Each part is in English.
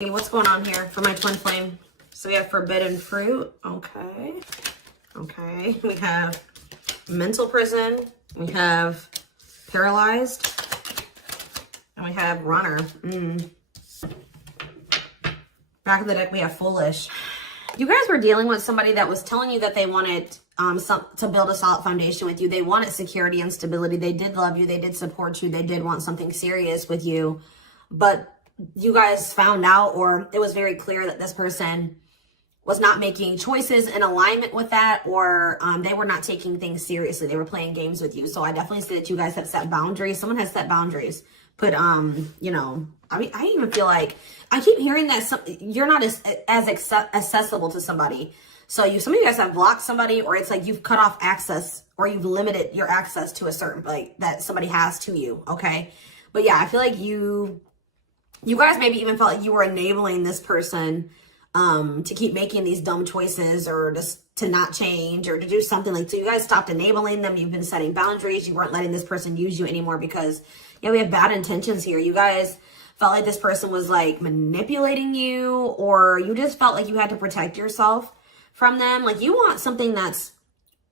Hey, what's going on here for my twin flame? So we have forbidden fruit. Okay. We have mental prison. We have paralyzed. And we have runner. Back of the deck, we have foolish. You guys were dealing with somebody that was telling you that they wanted to build a solid foundation with you. They wanted security and stability. They did love you. They did support you. They did want something serious with you. But you guys found out, or it was very clear that this person was not making choices in alignment with that, or they were not taking things seriously. They were playing games with you. So I definitely see that you guys have set boundaries. Someone has set boundaries. But, you know, I mean, I even feel like I keep hearing that you're not as accessible to somebody. So some of you guys have blocked somebody, or it's like you've cut off access, or you've limited your access to a certain, like, that somebody has to you. Okay. But yeah, I feel like you guys maybe even felt like you were enabling this person to keep making these dumb choices, or just to not change, or to do something. Like, so you guys stopped enabling them. You've been setting boundaries. You weren't letting this person use you anymore because, yeah, we have bad intentions here. You guys felt like this person was like manipulating you, or you just felt like you had to protect yourself from them. Like, you want something that's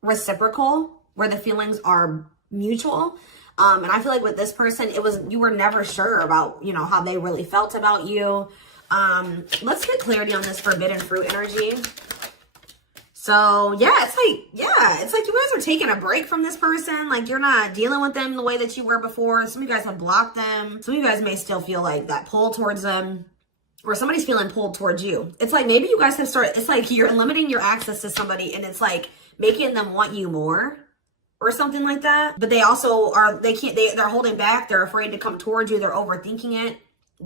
reciprocal, where the feelings are mutual. And I feel like with this person, you were never sure about, you know, how they really felt about you. Let's get clarity on this forbidden fruit energy. So yeah, it's like you guys are taking a break from this person. Like, you're not dealing with them the way that you were before. Some of you guys have blocked them. Some of you guys may still feel like that pull towards them, or somebody's feeling pulled towards you. It's like maybe you guys have started, it's like you're limiting your access to somebody, and it's like making them want you more, or something like that. But they also they're holding back. They're afraid to come towards you. They're overthinking it.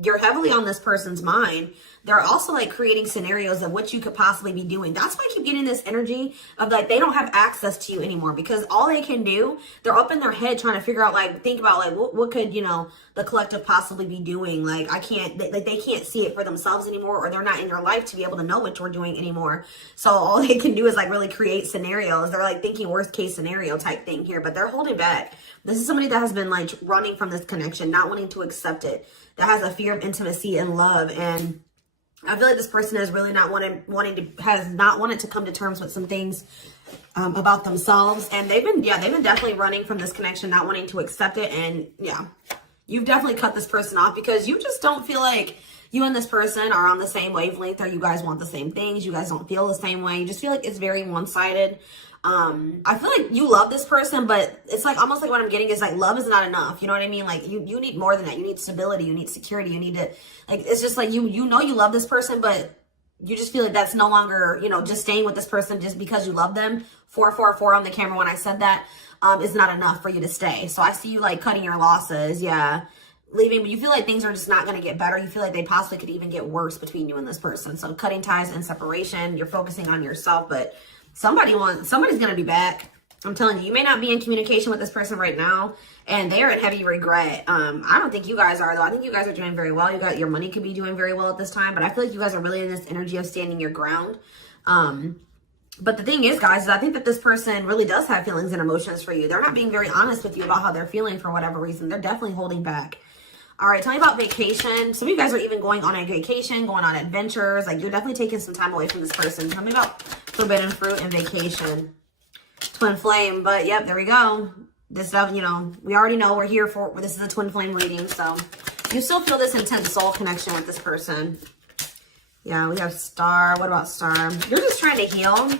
You're heavily on this person's mind. They're also like creating scenarios of what you could possibly be doing. That's why I keep getting this energy of like, they don't have access to you anymore, because all they can do, they're up in their head trying to figure out, like, think about like, what could, you know, the collective possibly be doing? Like, they can't see it for themselves anymore, or they're not in your life to be able to know what you're doing anymore. So all they can do is like really create scenarios. They're like thinking worst case scenario type thing here, but they're holding back. This is somebody that has been like running from this connection, not wanting to accept it, that has a fear of intimacy and love. And I feel like this person has really not wanted to come to terms with some things about themselves. And they've been definitely running from this connection, not wanting to accept it. And yeah, you've definitely cut this person off because you just don't feel like you and this person are on the same wavelength, or you guys want the same things. You guys don't feel the same way. You just feel like it's very one-sided. I feel like you love this person, but it's like almost like what I'm getting is like love is not enough. You know what I mean? Like you need more than that. You need stability. You need security. You need to, like, it's just like you know you love this person, but you just feel like that's no longer, you know, just staying with this person just because you love them. 444 on the camera when I said that is not enough for you to stay. So I see you like cutting your losses. Yeah. Leaving, but you feel like things are just not going to get better. You feel like they possibly could even get worse between you and this person. So cutting ties and separation. You're focusing on yourself, but somebody's going to be back. I'm telling you, you may not be in communication with this person right now, and they are in heavy regret. I don't think you guys are, though. I think you guys are doing very well. Your money could be doing very well at this time, but I feel like you guys are really in this energy of standing your ground. But the thing is, guys, is I think that this person really does have feelings and emotions for you. They're not being very honest with you about how they're feeling for whatever reason. They're definitely holding back. All right, tell me about vacation. Some of you guys are even going on a vacation, going on adventures. Like, you're definitely taking some time away from this person. Tell me about forbidden fruit and vacation. Twin flame, but yep, there we go. This stuff, you know, we already know we're here for, this is a twin flame reading, so you still feel this intense soul connection with this person. Yeah, we have star. What about star? You're just trying to heal.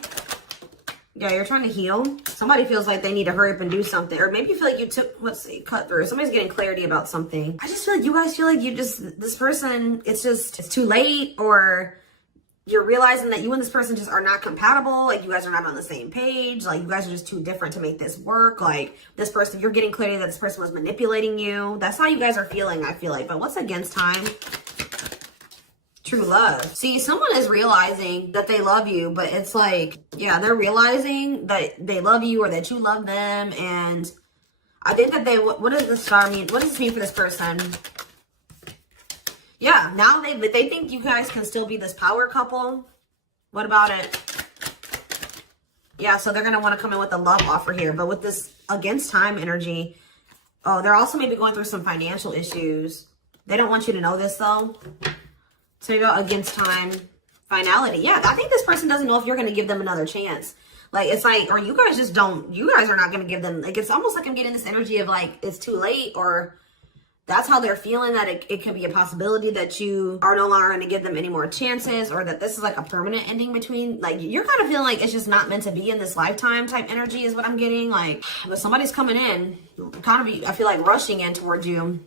Yeah, you're trying to heal. Somebody feels like they need to hurry up and do something. Or maybe you feel like you took, let's see, cut through. Somebody's getting clarity about something. I just feel like you guys feel like this person, it's too late, or you're realizing that you and this person just are not compatible. Like, you guys are not on the same page. Like, you guys are just too different to make this work. Like, this person, you're getting clarity that this person was manipulating you. That's how you guys are feeling, I feel like. But what's against time? True love. See, someone is realizing that they love you, but it's like, yeah, they're realizing that they love you, or that you love them. And I think that what does this star mean? What does this mean for this person? Yeah, now they think you guys can still be this power couple. What about it? Yeah, so they're going to want to come in with a love offer here. But with this against time energy, oh, they're also maybe going through some financial issues. They don't want you to know this, though. So you go against time, finality. Yeah, I think this person doesn't know if you're going to give them another chance. Like, it's like, or you guys just don't, you guys are not going to give them, like, it's almost like I'm getting this energy of like, it's too late, or that's how they're feeling, that it could be a possibility that you are no longer going to give them any more chances, or that this is like a permanent ending between, like, you're kind of feeling like it's just not meant to be in this lifetime type energy is what I'm getting. Like, but somebody's coming in, kind of, I feel like rushing in towards you,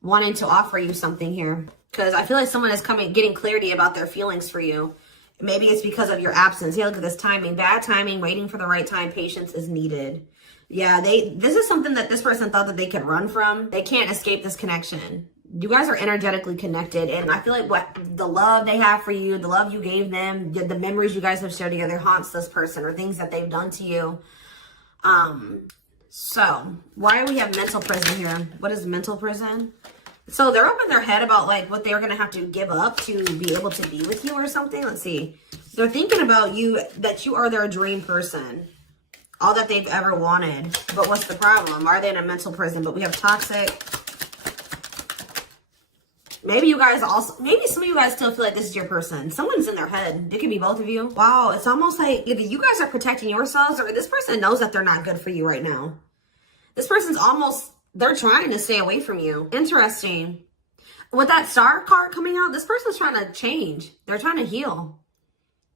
wanting to offer you something here. Because I feel like someone is getting clarity about their feelings for you. Maybe it's because of your absence. Yeah, look at this timing. Bad timing, waiting for the right time, patience is needed. Yeah, this is something that this person thought that they could run from. They can't escape this connection. You guys are energetically connected. And I feel like what the love they have for you, the love you gave them, the memories you guys have shared together haunts this person, or things that they've done to you. So why do we have mental prison here? What is mental prison? So they're up in their head about like what they're going to have to give up to be able to be with you or something. Let's see. They're thinking about you, that you are their dream person. All that they've ever wanted. But what's the problem? Are they in a mental prison? But we have toxic. Maybe you guys also, maybe some of you guys still feel like this is your person. Someone's in their head. It could be both of you. Wow. It's almost like either you guys are protecting yourselves, or this person knows that they're not good for you right now. This person's almost, they're trying to stay away from you. Interesting. With that star card coming out, this person's trying to change. They're trying to heal.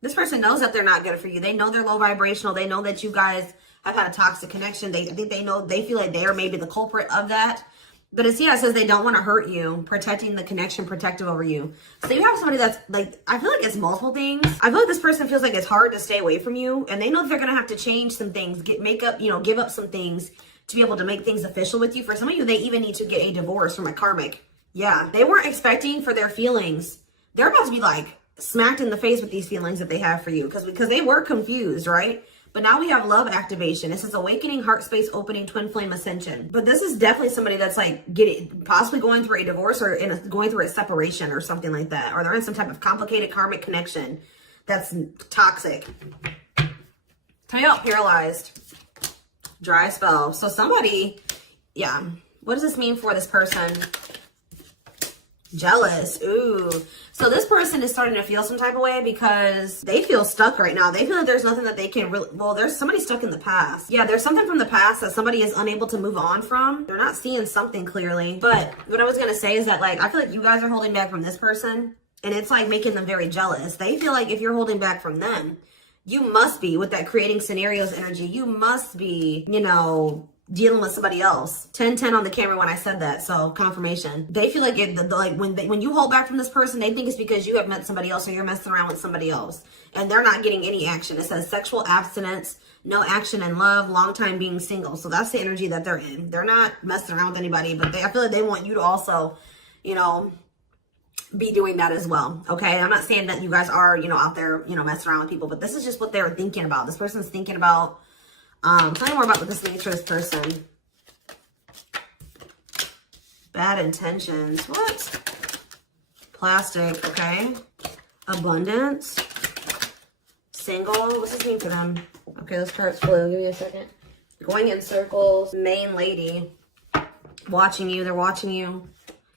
This person knows that they're not good for you. They know they're low vibrational. They know that you guys have had a toxic connection. I think they know, they feel like they are maybe the culprit of that. But it says they don't want to hurt you, protecting the connection, protective over you. So you have somebody that's like, I feel like it's multiple things. I feel like this person feels like it's hard to stay away from you, and they know that they're going to have to change some things, give up some things to be able to make things official with you. For some of you, they even need to get a divorce from a karmic. Yeah, they weren't expecting for their feelings. They're about to be like smacked in the face with these feelings that they have for you, because they were confused, right? But now we have love activation. This is awakening, heart space opening, twin flame ascension. But this is definitely somebody that's like possibly going through a divorce, or going through a separation or something like that. Or they're in some type of complicated karmic connection that's toxic. Tell you out, paralyzed. Dry spell. So somebody, yeah. What does this mean for this person? Jealous. Ooh. So this person is starting to feel some type of way because they feel stuck right now. They feel like there's nothing that they can really, well, there's somebody stuck in the past. Yeah, there's something from the past that somebody is unable to move on from. They're not seeing something clearly. But what I was going to say is that, like, I feel like you guys are holding back from this person, and it's like making them very jealous. They feel like if you're holding back from them, you must be, with that creating scenarios energy, you must be, dealing with somebody else. 10-10 on the camera when I said that, so confirmation. They feel like when you hold back from this person, they think it's because you have met somebody else, or you're messing around with somebody else, and they're not getting any action. It says sexual abstinence, no action in love, long time being single. So that's the energy that they're in. They're not messing around with anybody, but I feel like they want you to also, be doing that as well. Okay, I'm not saying that you guys are, out there, messing around with people, but this is just what they're thinking about. This person's thinking about. Tell me more about what this means for this person. Bad intentions. What? Plastic. Okay. Abundance. Single. What's this mean for them? Okay, this chart's blue. Give me a second. Going in circles. Main lady. Watching you. They're watching you.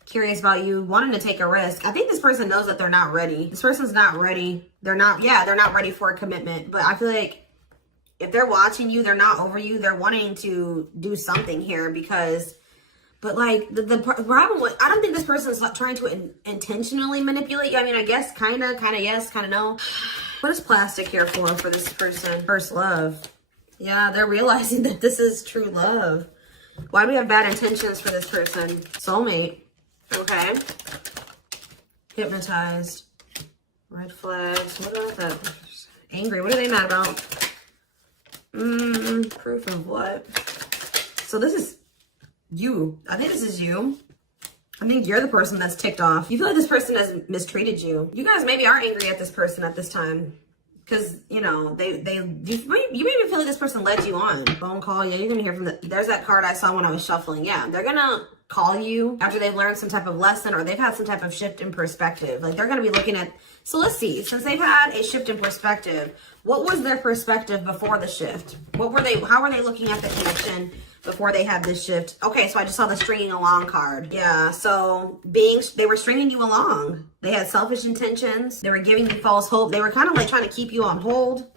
Curious about you. Wanting to take a risk. I think this person knows that they're not ready. This person's not ready. They're not ready for a commitment. But I feel like if they're watching you, they're not over you. They're wanting to do something here but like the problem with, I don't think this person is like trying to intentionally manipulate you. I mean, I guess kind of yes, kind of no. What is plastic here for this person? First love. Yeah, they're realizing that this is true love. Why do we have bad intentions for this person? Soulmate. Okay. Hypnotized. Red flags. What about that? Angry. What are they mad about? Proof of what? So this is you. I think this is you. I think you're the person that's ticked off. You feel like this person has mistreated you. You guys maybe are angry at this person at this time. Because, you maybe feel like this person led you on. Phone call. Yeah, you're going to hear from there's that card I saw when I was shuffling. Yeah, they're going to call you after they've learned some type of lesson, or they've had some type of shift in perspective. Like, they're going to be looking at, so let's see, since they've had a shift in perspective, what was their perspective before the shift? How were they looking at the connection before they had this shift. Okay, so I just saw the stringing along card. Yeah, so they were stringing you along. They had selfish intentions. They were giving you false hope. They were kind of like trying to keep you on hold.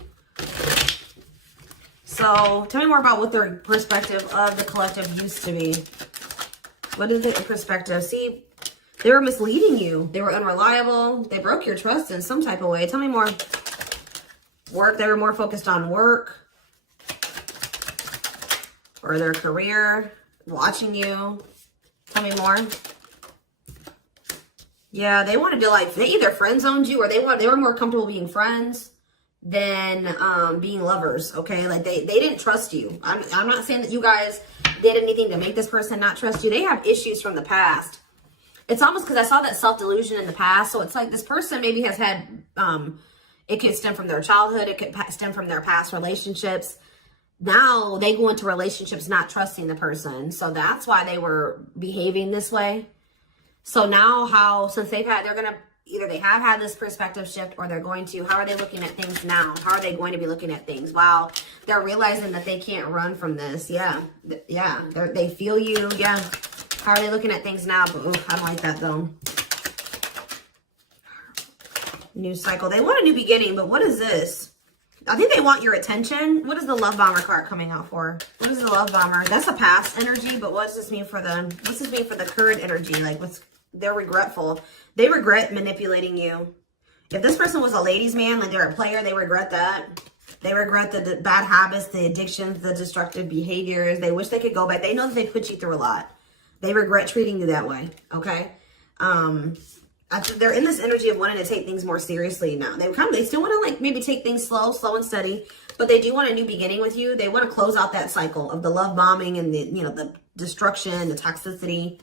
So tell me more about what their perspective of the collective used to be. What is the perspective? See, they were misleading you. They were unreliable. They broke your trust in some type of way. Tell me more. Work. They were more focused on work or their career, watching you. Tell me more. Yeah, they wanted to like, they either friend zoned you or they were more comfortable being friends than being lovers. Okay, like they didn't trust you. I'm not saying that you guys did anything to make this person not trust you. They have issues from the past. It's almost because I saw that self-delusion in the past. So it's like this person maybe has had, it could stem from their childhood. It could stem from their past relationships. Now they go into relationships not trusting the person. So that's why they were behaving this way. So now since they're going to, either they have had this perspective shift or they're going to, how are they looking at things now? How are they going to be looking at things? Wow. They're realizing that they can't run from this. Yeah. Yeah. They feel you. Yeah. How are they looking at things now? But, ooh, I don't like that though. New cycle. They want a new beginning, but what is this? I think they want your attention. What is the love bomber card coming out for? What is the love bomber? That's a past energy, but what does this mean for them? What's this mean for the current energy? Like they're regretful. They regret manipulating you. If this person was a ladies' man, like they're a player, they regret that. They regret the bad habits, the addictions, the destructive behaviors. They wish they could go back. They know that they put you through a lot. They regret treating you that way, okay? They're in this energy of wanting to take things more seriously now. They still want to like maybe take things slow and steady, but they do want a new beginning with you. They want to close out that cycle of the love bombing and the destruction, the toxicity.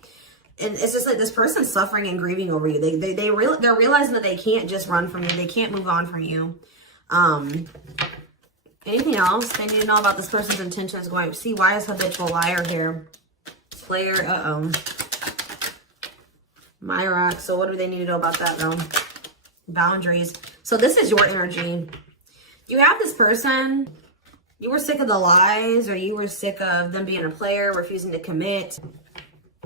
And it's just like this person's suffering and grieving over you. They're realizing that they can't just run from you. They can't move on from you. Anything else they need to know about this person's intentions going? See, why is habitual liar here? Player, Myrock. So what do they need to know about that though? Boundaries. So this is your energy. You have this person. You were sick of the lies, or you were sick of them being a player, refusing to commit.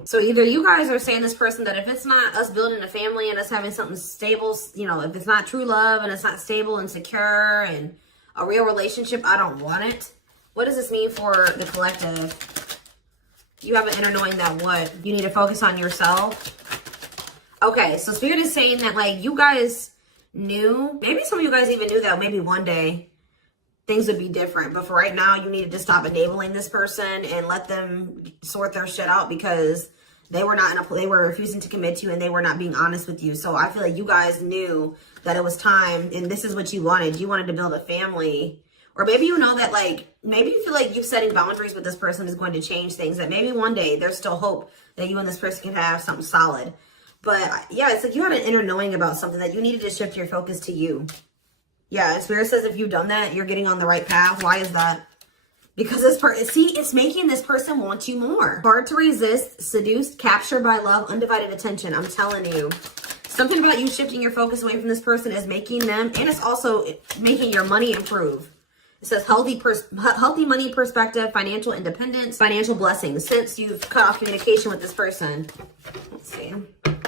So either you guys are saying this person that if it's not us building a family and us having something stable, if it's not true love and it's not stable and secure and a real relationship, I don't want it. What does this mean for the collective? You have an inner knowing that what? You need to focus on yourself. Okay, so Spirit is saying that like you guys knew, maybe some of you guys even knew that maybe one day things would be different. But for right now, you needed to stop enabling this person and let them sort their shit out because they were they were refusing to commit to you and they were not being honest with you. So I feel like you guys knew that it was time and this is what you wanted. You wanted to build a family. Or maybe you know that like, maybe you feel like you setting boundaries with this person is going to change things. That maybe one day there's still hope that you and this person can have something solid. But yeah, it's like you had an inner knowing about something that you needed to shift your focus to you. Yeah, Spirit says if you've done that, you're getting on the right path. Why is that? Because this it's making this person want you more. Hard to resist, seduced, captured by love, undivided attention. I'm telling you. Something about you shifting your focus away from this person is making them, and it's also making your money improve. It says healthy money perspective, financial independence, financial blessings since you've cut off communication with this person. Let's see.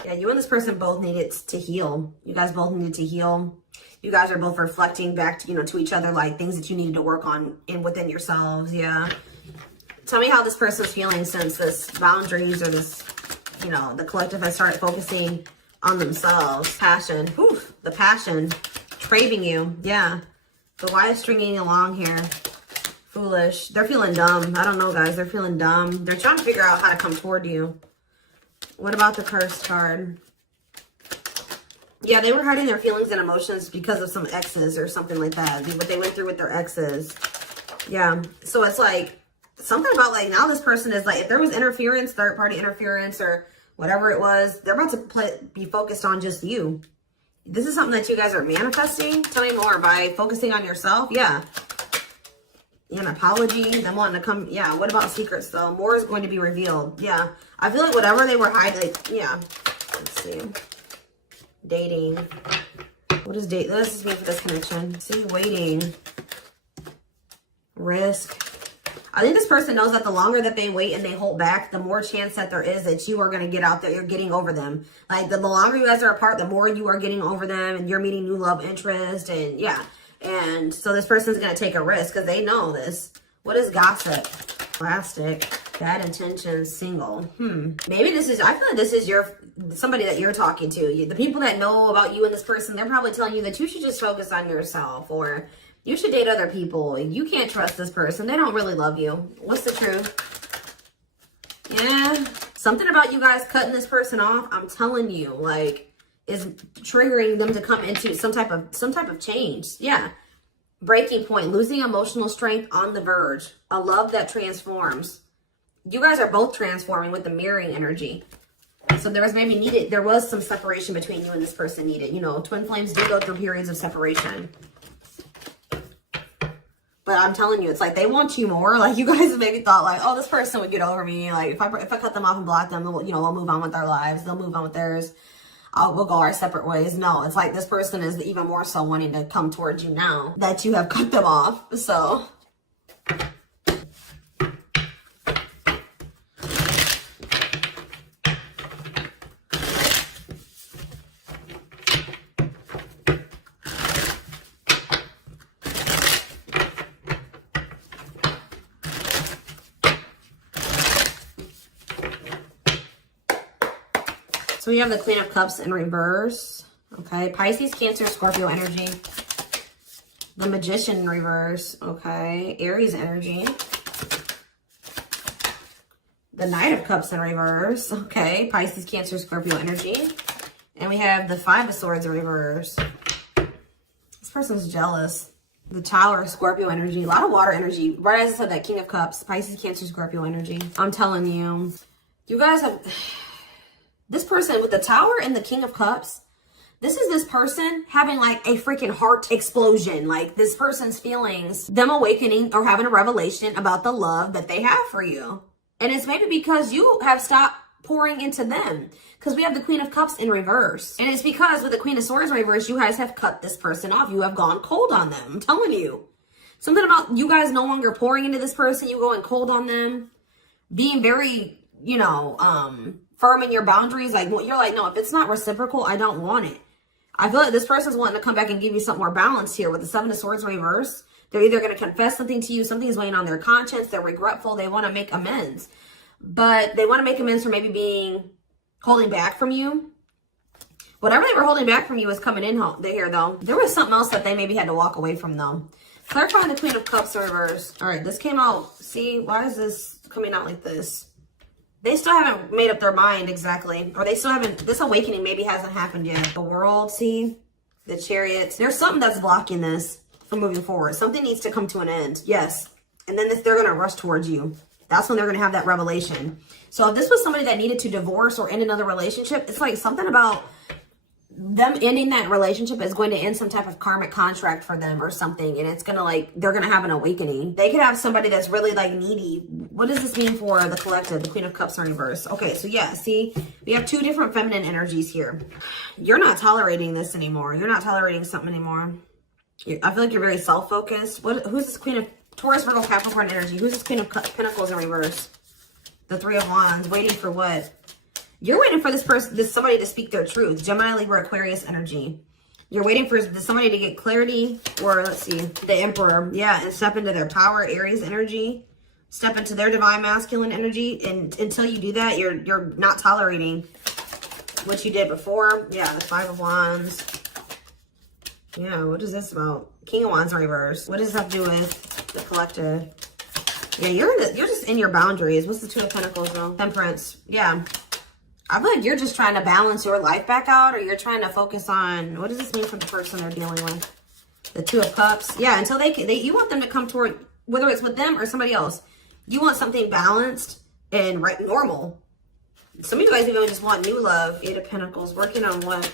Yeah, you and this person both needed to heal. You guys both needed to heal. You guys are both reflecting back to, to each other, like things that you needed to work on within yourselves. Yeah. Tell me how this person's feeling since this boundaries or this, the collective has started focusing on themselves. Passion. Whew, the passion. Craving you. Yeah. But why is stringing along here? Foolish. They're feeling dumb. I don't know, guys. They're feeling dumb. They're trying to figure out how to come toward you. What about the cursed card? Yeah, they were hiding their feelings and emotions because of some exes or something like that. What they went through with their exes. Yeah. So it's like something about like now this person is like, if there was interference, third party interference or whatever it was, they're about to be focused on just you. This is something that you guys are manifesting. Tell me more by focusing on yourself. Yeah. An apology. Them wanting to come. Yeah. What about secrets though? More is going to be revealed. Yeah. I feel like whatever they were hiding. Like, yeah. Let's see. Dating. What does date? What does this mean for this connection? See, waiting. Risk. I think this person knows that the longer that they wait and they hold back, the more chance that there is that you are going to get out there. You're getting over them. Like the longer you guys are apart, the more you are getting over them and you're meeting new love interest. And yeah. And so this person's going to take a risk because they know this. What is gossip? Plastic. Bad intentions. Single. Maybe this is, I feel like this is somebody that you're talking to. The people that know about you and this person, they're probably telling you that you should just focus on yourself, or you should date other people. You can't trust this person. They don't really love you. What's the truth? Yeah. Something about you guys cutting this person off, I'm telling you, like, is triggering them to come into some type of change. Yeah. Breaking point. Losing emotional strength on the verge. A love that transforms. You guys are both transforming with the mirroring energy. So there was some separation between you and this person needed. You know, twin flames do go through periods of separation. But I'm telling you, it's like they want you more. Like you guys maybe thought like, oh, this person would get over me. Like if I cut them off and block them, they'll move on with their lives. They'll move on with theirs. We'll go our separate ways. No, it's like this person is even more so wanting to come towards you now that you have cut them off. So we have the Queen of Cups in reverse. Okay. Pisces, Cancer, Scorpio energy. The Magician in reverse. Okay. Aries energy. The Knight of Cups in reverse. Okay. Pisces, Cancer, Scorpio energy. And we have the Five of Swords in reverse. This person's jealous. The Tower, Scorpio energy. A lot of water energy. Right as I said, that King of Cups. Pisces, Cancer, Scorpio energy. I'm telling you. You guys have... This person with the Tower and the King of Cups, this is this person having like a freaking heart explosion. Like this person's feelings, them awakening or having a revelation about the love that they have for you. And it's maybe because you have stopped pouring into them. Because we have the Queen of Cups in reverse. And it's because with the Queen of Swords in reverse, you guys have cut this person off. You have gone cold on them. I'm telling you. Something about you guys no longer pouring into this person. You going cold on them. Being very, firm in your boundaries. Like you're like, no, if it's not reciprocal, I don't want it. I feel like this person's wanting to come back and give you something more balanced here with the Seven of Swords reverse. They're either going to confess something to you, something's weighing on their conscience, they're regretful, they want to make amends. But they want to make amends for maybe holding back from you. Whatever they were holding back from you is coming in here though. There was something else that they maybe had to walk away from though. Clarifying the Queen of Cups in reverse. All right, this came out. See, why is this coming out like this? They still haven't made up their mind exactly. Or they still haven't, this awakening maybe hasn't happened yet. The World, see? The Chariot. There's something that's blocking this from moving forward. Something needs to come to an end. Yes. And then they're going to rush towards you. That's when they're going to have that revelation. So if this was somebody that needed to divorce or end another relationship, it's like something about them ending that relationship is going to end some type of karmic contract for them or something. And it's going to they're going to have an awakening. They could have somebody that's really needy. What does this mean for the collective? The Queen of Cups in reverse. Okay, so yeah, see, we have two different feminine energies here. You're not tolerating this anymore. You're not tolerating something anymore. I feel like you're very self-focused. Who's this Queen of Taurus, Virgo, Capricorn energy? Who's this Queen of Pentacles in reverse? The Three of Wands. Waiting for what? You're waiting for somebody to speak their truth. Gemini, Libra, Aquarius energy. You're waiting for somebody to get clarity, or let's see, the Emperor. Yeah, and step into their power, Aries energy. Step into their divine masculine energy. And until you do that, you're not tolerating what you did before. Yeah, the Five of Wands. Yeah, what is this about? King of Wands in reverse. What does this have to do with the collective? Yeah, you're just in your boundaries. What's the Two of Pentacles though? Temperance. Yeah. I feel like you're just trying to balance your life back out, or you're trying to focus on, what does this mean for the person they're dealing with? The Two of Cups. Yeah, until you want them to come toward, whether it's with them or somebody else, you want something balanced and normal. Some of you guys even just want new love. Eight of Pentacles. Working on what?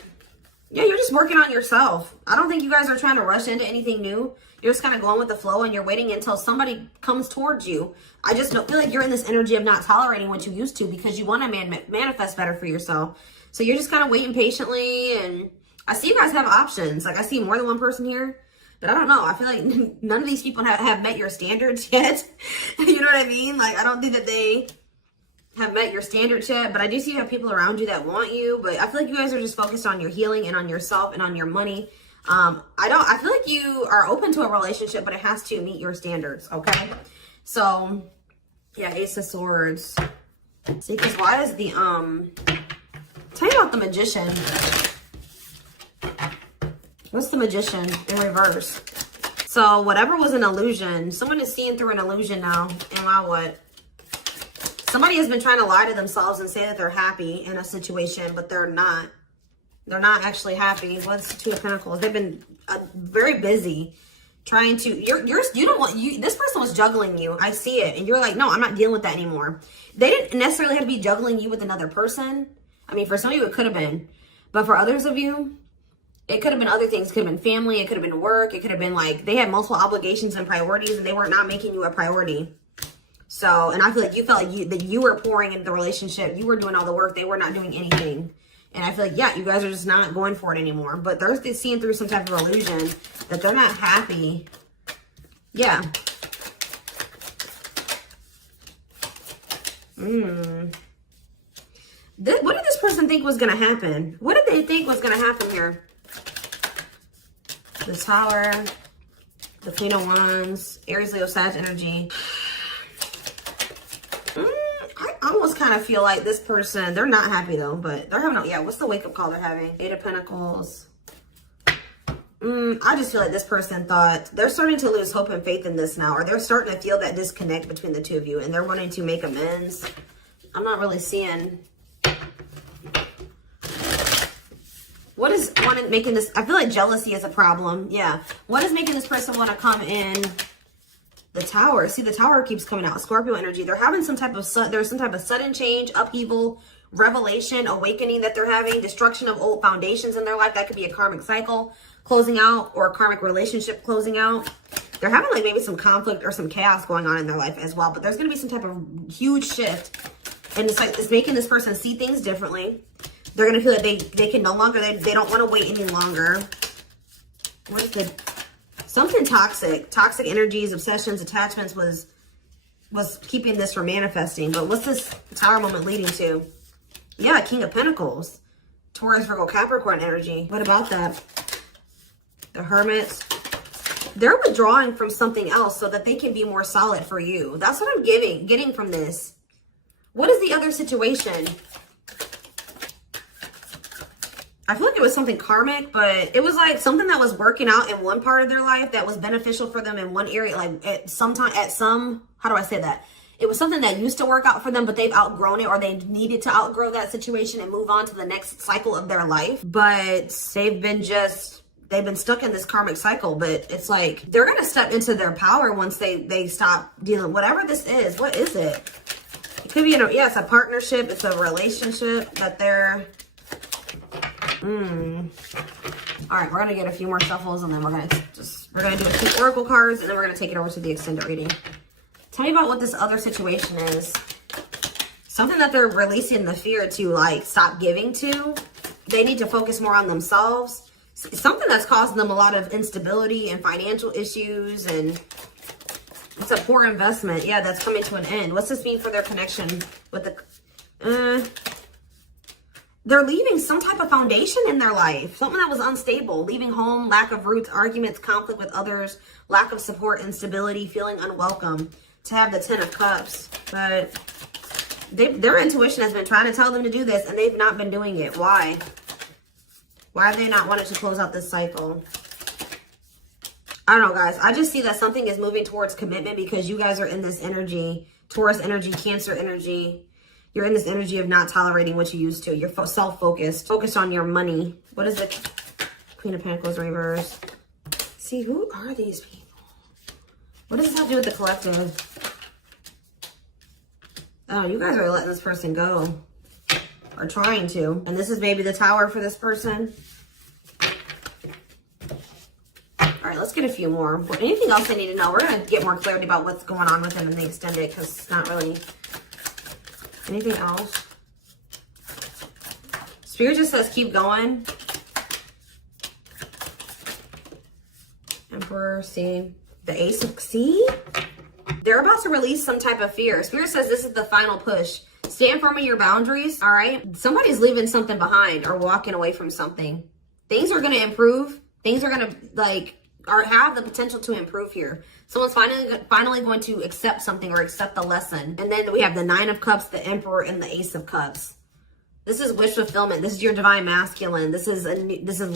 Yeah, you're just working on yourself. I don't think you guys are trying to rush into anything new. You're just kind of going with the flow and you're waiting until somebody comes towards you. I just don't feel like you're in this energy of not tolerating what you used to because you want to manifest better for yourself. So you're just kind of waiting patiently. And I see you guys have options. Like I see more than one person here. But I don't know. I feel like none of these people have met your standards yet. You know what I mean? Like, I don't think that they have met your standards yet, but I do see you have people around you that want you. But I feel like you guys are just focused on your healing and on yourself and on your money. I feel like you are open to a relationship, but it has to meet your standards, okay? So, yeah, Ace of Swords. See, because why is the, tell me about the Magician. What's the Magician in reverse? So, whatever was an illusion, someone is seeing through an illusion now. And now what? Somebody has been trying to lie to themselves and say that they're happy in a situation, but they're not. They're not actually happy. What's the Two of Pentacles? They've been very busy trying to, this person was juggling you. I see it. And you're like, no, I'm not dealing with that anymore. They didn't necessarily have to be juggling you with another person. I mean, for some of you, it could have been. But for others of you, it could have been other things. It could have been family. It could have been work. It could have been like, they had multiple obligations and priorities and they were not making you a priority. So, and I feel like you felt like that you were pouring into the relationship. You were doing all the work. They were not doing anything. And I feel like, yeah, you guys are just not going for it anymore. But they're seeing through some type of illusion that they're not happy. Yeah. What did this person think was going to happen? What did they think was going to happen here? The Tower, the Queen of Wands, Aries, Leo, Sag energy. I almost kind of feel like this person, they're not happy though, but they're having, yeah, what's the wake-up call they're having? Eight of Pentacles. I just feel like this person thought, they're starting to lose hope and faith in this now, or they're starting to feel that disconnect between the two of you, and they're wanting to make amends. I'm not really seeing... What is making this... I feel like jealousy is a problem. Yeah. What is making this person want to come in... The Tower. See, the Tower keeps coming out. Scorpio energy. They're having some type of sudden change, upheaval, revelation, awakening that they're having, destruction of old foundations in their life. That could be a karmic cycle closing out or a karmic relationship closing out. They're having like maybe some conflict or some chaos going on in their life as well. But there's going to be some type of huge shift. And it's like, it's making this person see things differently. They're going to feel like they can no longer, they don't want to wait any longer. What is the... Something toxic energies, obsessions, attachments was keeping this from manifesting. But what's this Tower moment leading to? Yeah, King of Pentacles. Taurus, Virgo, Capricorn energy. What about that? The Hermit. They're withdrawing from something else so that they can be more solid for you. That's what I'm getting from this. What is the other situation? I feel like it was something karmic, but it was like something that was working out in one part of their life that was beneficial for them in one area. Like how do I say that? It was something that used to work out for them, but they've outgrown it, or they needed to outgrow that situation and move on to the next cycle of their life. But they've been stuck in this karmic cycle. But it's like they're going to step into their power once they stop dealing, whatever this is. What is it? It could be, it's a partnership. It's a relationship that they're... All right, we're gonna get a few more shuffles, and then we're gonna do a few oracle cards, and then we're gonna take it over to the extended reading. Tell me about what this other situation is. Something that they're releasing the fear to, like, stop giving to. They need to focus more on themselves. Something that's causing them a lot of instability and financial issues, and it's a poor investment. Yeah, that's coming to an end. What's this mean for their connection with the... They're leaving some type of foundation in their life. Something that was unstable. Leaving home, lack of roots, arguments, conflict with others, lack of support, instability, feeling unwelcome. To have the 10 of Cups. But their intuition has been trying to tell them to do this, and they've not been doing it. Why? Why have they not wanted to close out this cycle? I don't know, guys. I just see that something is moving towards commitment because you guys are in this energy. Taurus energy, Cancer energy. You're in this energy of not tolerating what you used to. You're self-focused. Focused on your money. What is it? Queen of Pentacles reverse. See, who are these people? What does this have to do with the collective? Oh, you guys are letting this person go. Or trying to. And this is maybe the Tower for this person. All right, let's get a few more. Anything else I need to know? We're going to get more clarity about what's going on with them in the extended, because it's not really... Anything else? Spirit just says keep going. Emperor, see? The Ace of, see? They're about to release some type of fear. Spirit says this is the final push. Stand firm in your boundaries, all right? Somebody's leaving something behind or walking away from something. Things are going to improve. Things are going to, like, or have the potential to improve here. Someone's finally going to accept something or accept the lesson. And then we have the Nine of Cups, the Emperor, and the Ace of Cups. This is wish fulfillment. This is your divine masculine. This is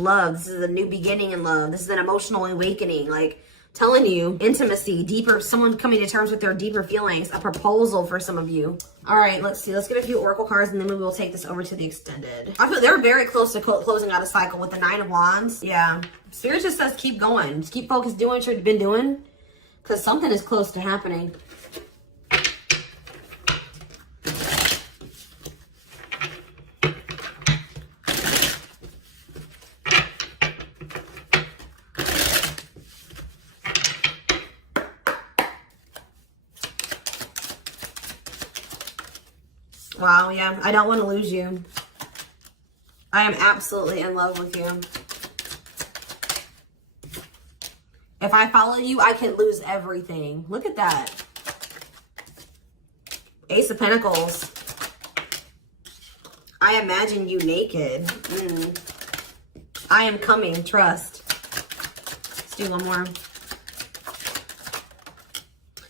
love. This is a new beginning in love. This is an emotional awakening. Like, telling you, intimacy, deeper, someone coming to terms with their deeper feelings, a proposal for some of you. All right, let's see. Let's get a few oracle cards, and then we will take this over to the extended. I feel they're very close to closing out a cycle with the Nine of Wands. Yeah. Spirit just says keep going. Just keep focused, doing what you've been doing, because something is close to happening. Wow, yeah, I don't want to lose you. I am absolutely in love with you. If I follow you, I can lose everything. Look at that. Ace of Pentacles. I imagine you naked. I am coming, trust. Let's do one more.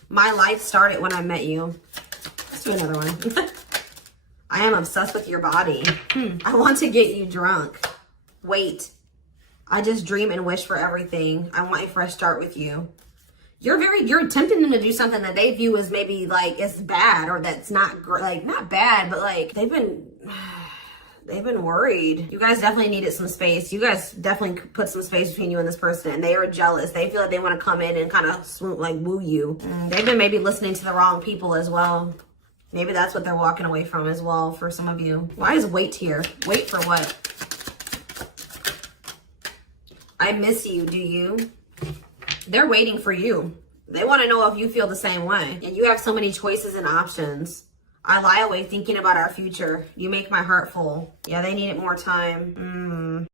My life started when I met you. Let's do another one. I am obsessed with your body. I want to get you drunk. Wait. I just dream and wish for everything. I want a fresh start with you. You're tempting them to do something that they view as maybe like it's bad, or that's not like not bad, but like they've been worried. You guys definitely needed some space. You guys definitely put some space between you and this person, and they are jealous. They feel like they want to come in and kind of swoop, like woo you. They've been maybe listening to the wrong people as well. Maybe that's what they're walking away from as well for some of you. Why is wait here? Wait for what? I miss you, do you? They're waiting for you. They want to know if you feel the same way. And you have so many choices and options. I lie awake thinking about our future. You make my heart full. Yeah, they needed more time.